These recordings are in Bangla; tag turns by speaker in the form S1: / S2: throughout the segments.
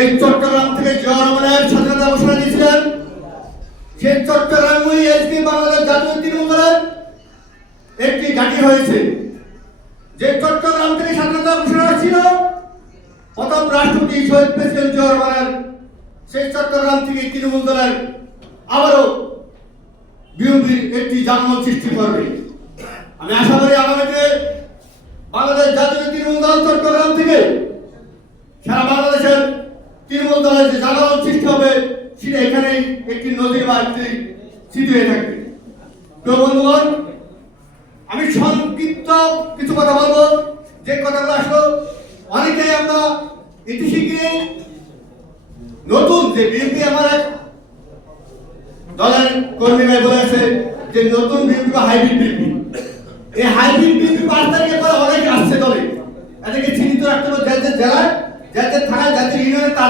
S1: এই চট্টগ্রাম থেকে জিয়া রহমানের স্বাধীনতা ঘোষণা দিয়েছিলেন। সেই চট্টগ্রামই এসপি বাংলাদেশ জাতীয় তৃণমূল দলের একটি ঘাঁটি হয়েছে। যে চট্টগ্রাম থেকে স্বাধীনতা ঘোষণা ছিল প্রথম রাষ্ট্রপতি শহীদ প্রেসিডেন্ট জিয়া রহমানের সেই চট্টগ্রাম থেকে তৃণমূল দলের আবারও বিএনপির একটি জানমন সৃষ্টি করবে। আমি আশা করি আগামীতে বাংলাদেশ জাতীয় তৃণমূল দল চট্টগ্রাম থেকে সারা তৃণমূল যে জাগরণ সৃষ্টি হবে, সেটা এখানেই একটি নদীর বা একটি স্মৃতি হয়ে থাকবে। তো বন্ধুগণ, আমি সংক্ষিপ্ত কিছু কথা বলব। যে কথাগুলো আসলো, অনেকেই আমরা ইতি শিখিয়ে নতুন যে বিএনপি আমার এক দলের কর্মীরা বলেছে যে নতুন বিএনপি বা হাইব্রিড বিএনপি। এই হাইব্রিড বিএনপি পাঁচ তারিখে পরে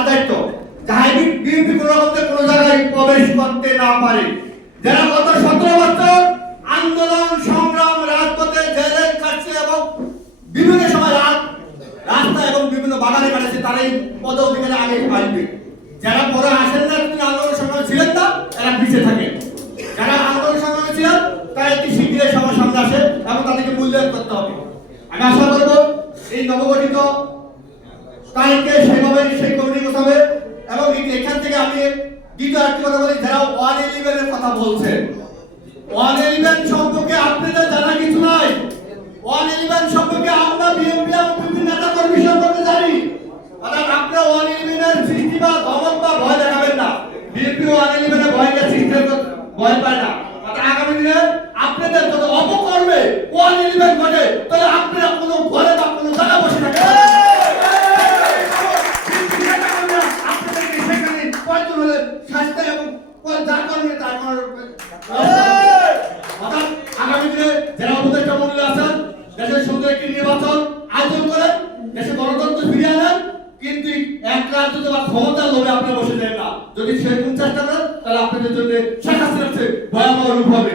S1: তার প্রবেশ করতে না পারে। যারা গত সতেরো বছর আন্দোলন, সংগ্রাম, রাজপথে জেলে কাটছে এবং বিভিন্ন সময় রাস্তা এবং বিভিন্ন বাগানে কাটাচ্ছে তারাই পদ অধিকারে আগে আসবে। যারা পরে আসেন না, তিনি আন্দোলন সংগ্রামে ছিলেন না, তারা পিছিয়ে থাকেন যারা আন্দোলন সংগ্রামে ছিলেন, তারা একটি শিগগিরই সবার সামনে আসে এবং তাদেরকে মূল্যায়ন করতে হবে। আমি আশা করব এই নবগঠিত তারিখে সেইভাবে সেই কমিটি গোছাবে এবং এই- এখান থেকে আমি দ্বিতীয় কথা বলি, যারা ওয়ান ইলেভেনের কথা বলছে। ওয়ান সম্পর্কে আপনাদের জানা কিছু নাই। ওয়ান ইলেভেন সম্পর্কে আমরা বিএনপি এবং বিভিন্ন নেতা কর্মী সম্পর্কে জানি। অর্থাৎ আপনারা ওয়ান ইলেভেনের সৃষ্টি বা ভয় দেখাবেন না। বিএনপি ওয়ান ইলেভেনের ভয়কে সৃষ্টি ভয় পায় না। যা করবে অর্থাৎ আগামী দিনে যারা উপদেষ্টা মন্ডলী আছেন দেশের সুন্দর একটি নির্বাচন আয়োজন করেন দেশে গণতন্ত্র ফিরিয়ে আনেন কিন্তু এক ক্ষমতার লোভে আপনি বসে যান না। যদি সেরকম চেষ্টা করেন তাহলে আপনাদের জন্য শেখ হাসিনার চেয়ে ভয়াবহ রূপ হবে।